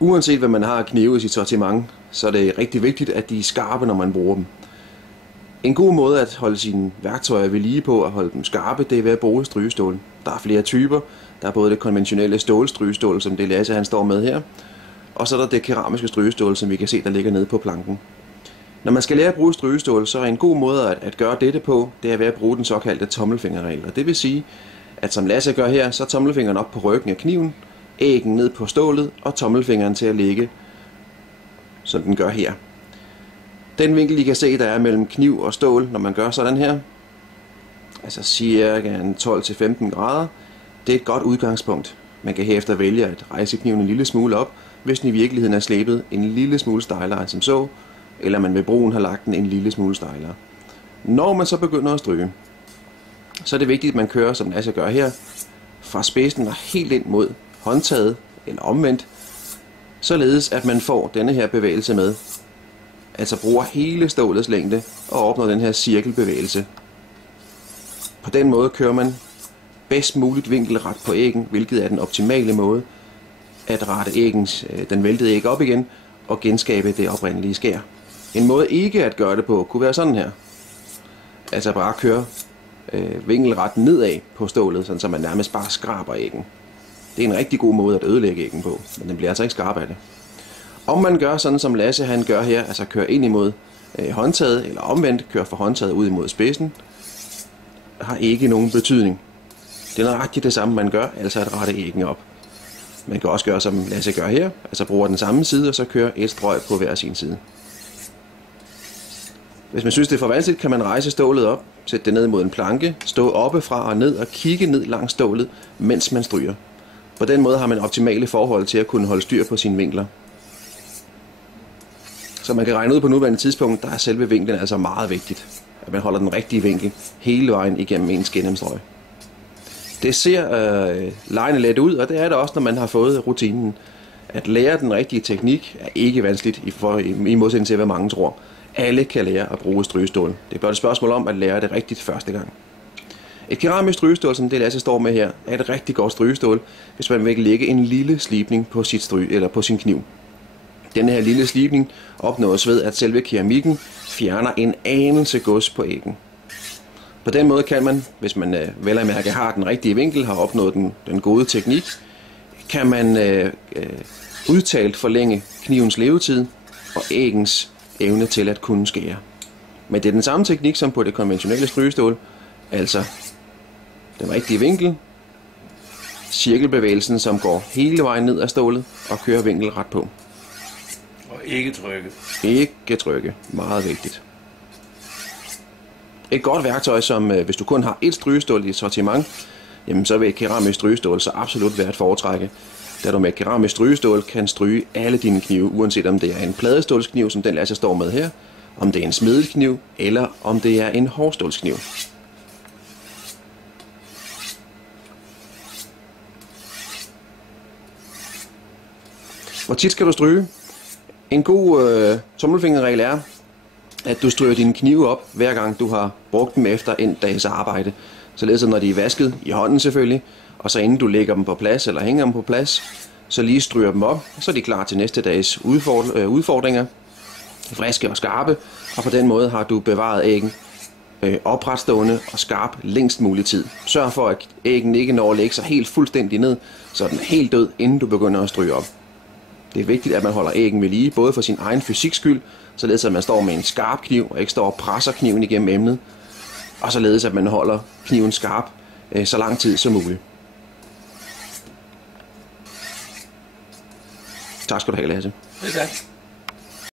Uanset hvad man har af knive i sit sortiment, så er det rigtig vigtigt, at de er skarpe, når man bruger dem. En god måde at holde sine værktøjer ved lige på, at holde dem skarpe, det er ved at bruge strygestål. Der er flere typer. Der er både det konventionelle stålstrygestål, som det Lasse han står med her, og så er der det keramiske strygestål, som vi kan se, der ligger nede på planken. Når man skal lære at bruge strygestål, så er en god måde at gøre dette på, det er ved at bruge den såkaldte tommelfingerregel. Og det vil sige, at som Lasse gør her, så er tommelfingeren op på ryggen af kniven, æggen ned på stålet og tommelfingeren til at ligge, som den gør her. Den vinkel, I kan se, der er mellem kniv og stål, når man gør sådan her, altså cirka 12-15 grader, det er et godt udgangspunkt. Man kan herefter vælge at rejse kniven en lille smule op, hvis den i virkeligheden er slæbet en lille smule stejlere end som så, eller man ved brugen har lagt den en lille smule stejlere. Når man så begynder at stryge, så er det vigtigt, at man kører, som Lasse gør her, fra spidsen og helt ind mod håndtaget, eller omvendt, således at man får denne her bevægelse med. Altså bruger hele stålets længde og opnår den her cirkelbevægelse. På den måde kører man bedst muligt vinkelret på æggen, hvilket er den optimale måde at rette den væltede æg op igen og genskabe det oprindelige skær. En måde ikke at gøre det på kunne være sådan her. Altså bare køre vinkelret nedad på stålet, så man nærmest bare skraber æggen. Det er en rigtig god måde at ødelægge æggen på, men den bliver altså ikke skarp af det. Om man gør sådan som Lasse han gør her, altså kører ind imod håndtaget, eller omvendt kører fra håndtaget ud imod spidsen, har ikke nogen betydning. Det er nøjagtigt det samme man gør, altså at rette æggen op. Man kan også gøre som Lasse gør her, altså bruger den samme side, og så kører et strøg på hver sin side. Hvis man synes det er for vanskeligt, kan man rejse stålet op, sætte det ned mod en planke, stå oppefra og ned og kigge ned langs stålet, mens man stryger. På den måde har man optimale forhold til at kunne holde styr på sine vinkler. Så man kan regne ud på nuværende tidspunkt, der er selve vinklen altså meget vigtigt. At man holder den rigtige vinkel hele vejen igennem ens gennemstrøg. Det ser legende let ud, og det er det også, når man har fået rutinen. At lære den rigtige teknik er ikke vanskeligt i modsætning til, hvad mange tror. Alle kan lære at bruge strygestål. Det er blot et spørgsmål om at lære det rigtigt første gang. Et keramisk strygestål, som det Lasse står med her, er et rigtig godt strygestål, hvis man vil lægge en lille slibning på på sin kniv. Denne her lille slibning opnås ved, at selve keramikken fjerner en anelse gods på æggen. På den måde kan man, hvis man vel at mærke har den rigtige vinkel, har opnået den gode teknik, kan man udtalt forlænge knivens levetid og æggens evne til at kunne skære. Men det er den samme teknik som på det konventionelle strygestål, altså den rigtige vinkel, cirkelbevægelsen som går hele vejen ned ad stålet og kører vinkelret på. Og ikke trykke. Ikke trykke. Meget vigtigt. Et godt værktøj, som hvis du kun har et strygestål i et sortiment, jamen så vil et keramisk strygestål så absolut være at foretrække, da du med et keramisk strygestål kan stryge alle dine knive, uanset om det er en pladestålskniv, som den Lasse står med her, om det er en smedekniv, eller om det er en hårstålskniv. Hvor tit skal du stryge? En god tommelfingerregel er, at du stryger dine knive op, hver gang du har brugt dem efter en dags arbejde. Således at når de er vasket, i hånden selvfølgelig, og så inden du lægger dem på plads eller hænger dem på plads, så lige stryger dem op, så er de klar til næste dags udfordringer. Friske og skarpe, og på den måde har du bevaret æggen opretstående og skarp længst mulig tid. Sørg for, at æggen ikke når at lægge sig helt fuldstændig ned, så den er helt død, inden du begynder at stryge op. Det er vigtigt, at man holder æggen ved lige, både for sin egen fysiks skyld, således at man står med en skarp kniv, og ikke står og presser kniven igennem emnet, og således at man holder kniven skarp så lang tid som muligt. Tak skal du have, Lasse. Det er